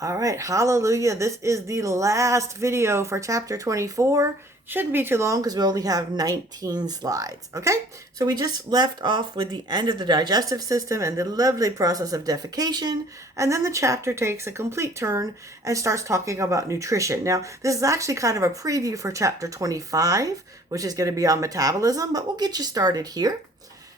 All right, hallelujah. This is the last video for chapter 24. Shouldn't be too long because we only have 19 slides. Okay, so we just left off with the end of the digestive system and the lovely process of defecation. And then the chapter takes a complete turn and starts talking about nutrition. Now, this is actually kind of a preview for chapter 25, which is going to be on metabolism, but we'll get you started here.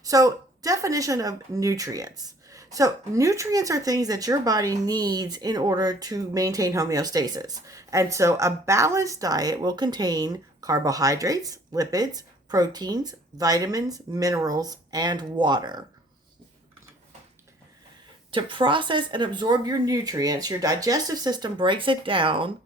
So, definition of nutrients. So, nutrients are things that your body needs in order to maintain homeostasis. And so, a balanced diet will contain carbohydrates, lipids, proteins, vitamins, minerals, and water. To process and absorb your nutrients, your digestive system breaks it down,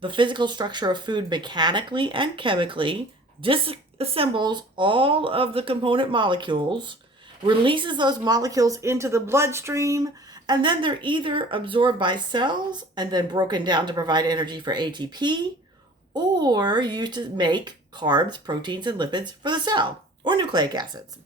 the physical structure of food mechanically and chemically, disassembles all of the component molecules, releases those molecules into the bloodstream, and then they're either absorbed by cells and then broken down to provide energy for ATP, or used to make carbs, proteins, and lipids for the cell, or nucleic acids.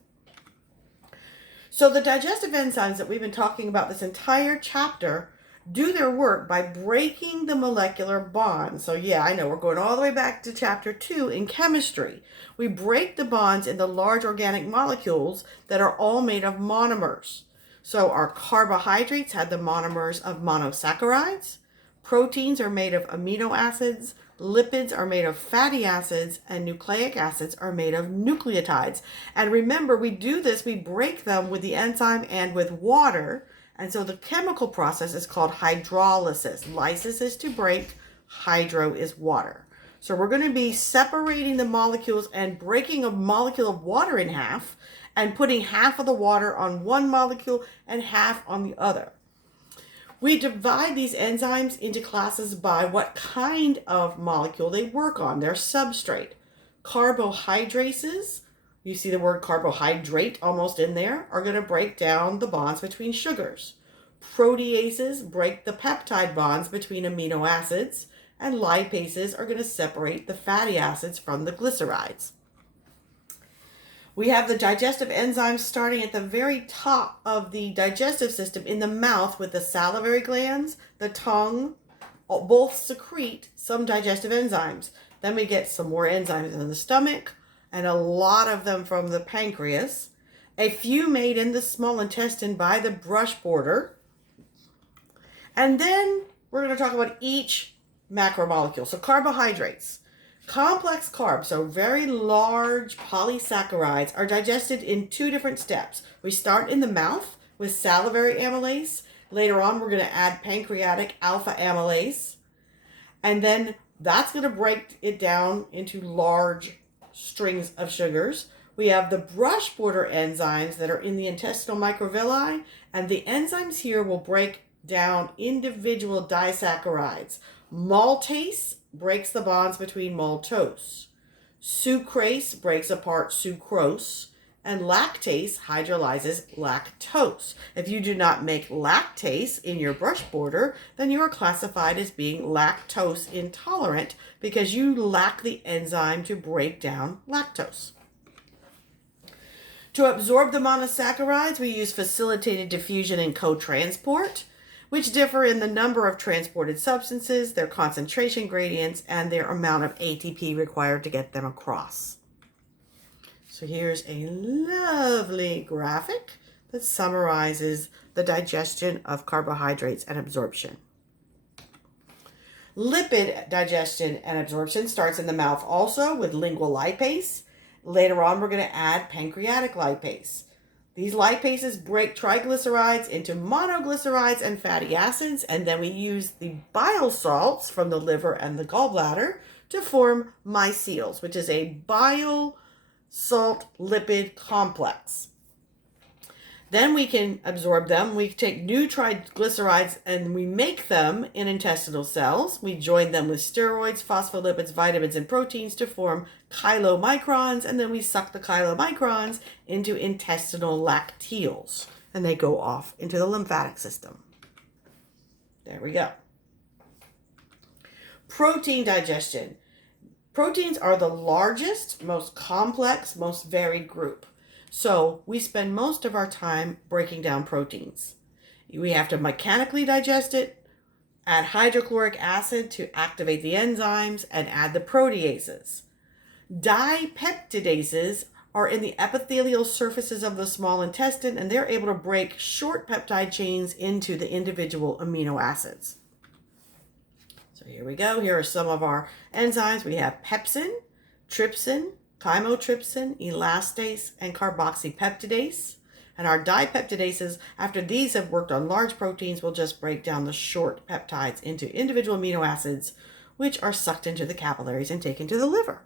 So the digestive enzymes that we've been talking about this entire chapter do their work by breaking the molecular bonds. So yeah, I know we're going all the way back to chapter 2 in chemistry. We break the bonds into large organic molecules that are all made of monomers. So our carbohydrates had the monomers of monosaccharides. Proteins are made of amino acids. Lipids are made of fatty acids, and nucleic acids are made of nucleotides. And remember, we do this, we break them with the enzyme and with water. And so the chemical process is called hydrolysis. Lysis is to break, hydro is water. So we're going to be separating the molecules and breaking a molecule of water in half and putting half of the water on one molecule and half on the other. We divide these enzymes into classes by what kind of molecule they work on, their substrate. Carbohydrases, you see the word carbohydrate almost in there, are going to break down the bonds between sugars. Proteases break the peptide bonds between amino acids, and lipases are going to separate the fatty acids from the glycerides. We have the digestive enzymes starting at the very top of the digestive system in the mouth with the salivary glands, the tongue, both secrete some digestive enzymes. Then we get some more enzymes in the stomach, and a lot of them from the pancreas. A few made in the small intestine by the brush border. And then we're going to talk about each macromolecule. So carbohydrates. Complex carbs, so very large polysaccharides, are digested in two different steps. We start in the mouth with salivary amylase. Later on, we're going to add pancreatic alpha amylase. And then that's going to break it down into large strings of sugars. We have the brush border enzymes that are in the intestinal microvilli, and the enzymes here will break down individual disaccharides. Maltase breaks the bonds between maltose. Sucrase breaks apart sucrose. And lactase hydrolyzes lactose. If you do not make lactase in your brush border, then you are classified as being lactose intolerant because you lack the enzyme to break down lactose. To absorb the monosaccharides, we use facilitated diffusion and co-transport, which differ in the number of transported substances, their concentration gradients, and their amount of ATP required to get them across. So here's a lovely graphic that summarizes the digestion of carbohydrates and absorption. Lipid digestion and absorption starts in the mouth also with lingual lipase. Later on, we're going to add pancreatic lipase. These lipases break triglycerides into monoglycerides and fatty acids, and then we use the bile salts from the liver and the gallbladder to form micelles, which is a bile salt lipid complex. Then we can absorb them. We take new triglycerides and we make them in intestinal cells. We join them with steroids, phospholipids, vitamins, and proteins to form chylomicrons, and then we suck the chylomicrons into intestinal lacteals, and they go off into the lymphatic system. There we go. Protein digestion. Proteins are the largest, most complex, most varied group. So we spend most of our time breaking down proteins. We have to mechanically digest it, Add hydrochloric acid to activate the enzymes and add the proteases. Dipeptidases are in the epithelial surfaces of the small intestine, and they're able to break short peptide chains into the individual amino acids. So here we go. Here are some of our enzymes. We have pepsin, trypsin, chymotrypsin, elastase, and carboxypeptidase. And our dipeptidases, after these have worked on large proteins, will just break down the short peptides into individual amino acids, which are sucked into the capillaries and taken to the liver.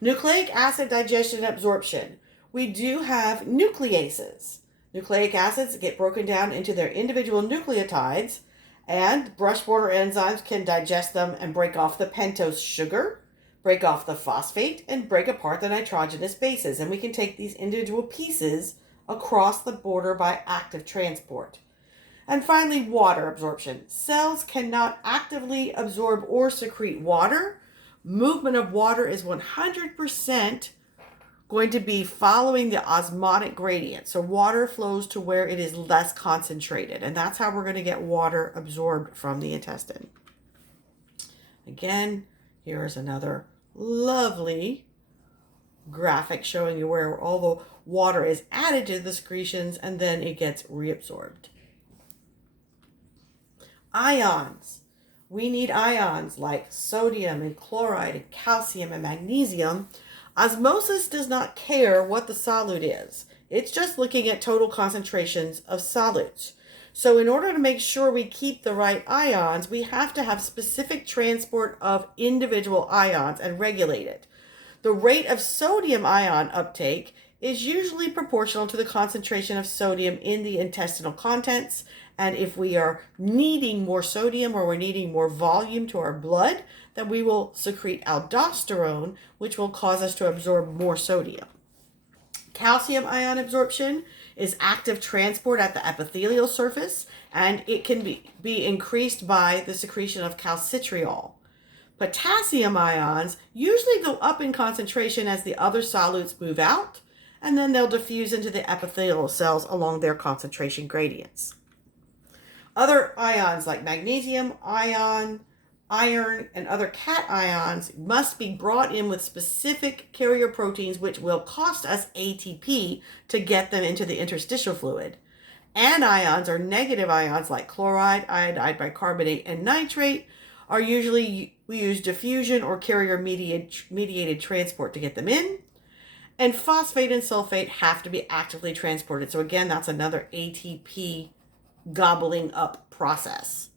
Nucleic acid digestion and absorption. We do have nucleases. Nucleic acids get broken down into their individual nucleotides, and brush border enzymes can digest them and break off the pentose sugar, break off the phosphate, and break apart the nitrogenous bases. And we can take these individual pieces across the border by active transport. And finally, water absorption. Cells cannot actively absorb or secrete water. Movement of water is 100% going to be following the osmotic gradient. So water flows to where it is less concentrated, and that's how we're going to get water absorbed from the intestine. Again, here is another lovely graphic showing you where all the water is added to the secretions and then it gets reabsorbed. Ions. We need ions like sodium and chloride and calcium and magnesium. Osmosis does not care what the solute is. It's just looking at total concentrations of solutes. So in order to make sure we keep the right ions, we have to have specific transport of individual ions and regulate it. The rate of sodium ion uptake is usually proportional to the concentration of sodium in the intestinal contents. And if we are needing more sodium or we're needing more volume to our blood, then we will secrete aldosterone, which will cause us to absorb more sodium. Calcium ion absorption is active transport at the epithelial surface, and it can be increased by the secretion of calcitriol. Potassium ions usually go up in concentration as the other solutes move out, and then they'll diffuse into the epithelial cells along their concentration gradients. Other ions like magnesium ion, iron, and other cations must be brought in with specific carrier proteins, which will cost us ATP to get them into the interstitial fluid. Anions, or negative ions like chloride, iodide, bicarbonate, and nitrate, are usually we use diffusion or carrier mediated transport to get them in. And phosphate and sulfate have to be actively transported. So again, that's another ATP gobbling up process.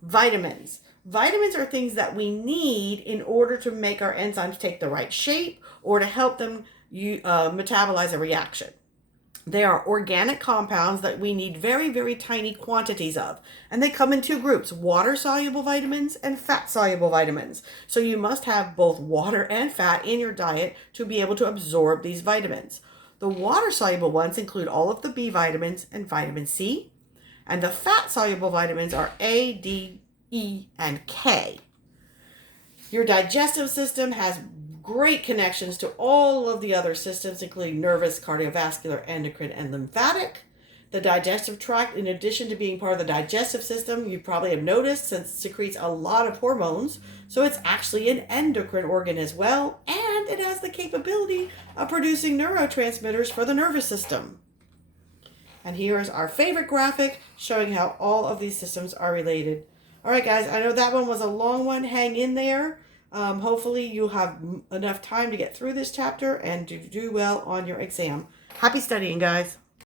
Vitamins. Vitamins are things that we need in order to make our enzymes take the right shape or to help them metabolize a reaction. They are organic compounds that we need very, very tiny quantities of. And they come in two groups, water-soluble vitamins and fat-soluble vitamins. So you must have both water and fat in your diet to be able to absorb these vitamins. The water-soluble ones include all of the B vitamins and vitamin C. And the fat-soluble vitamins are A, D, E, and K. Your digestive system has great connections to all of the other systems, including nervous, cardiovascular, endocrine, and lymphatic. The digestive tract, in addition to being part of the digestive system, you probably have noticed, since it secretes a lot of hormones, so it's actually an endocrine organ as well, and it has the capability of producing neurotransmitters for the nervous system. And here is our favorite graphic showing how all of these systems are related. All right, guys, I know that one was a long one. Hang in there. Hopefully you'll have enough time to get through this chapter and to do well on your exam. Happy studying, guys.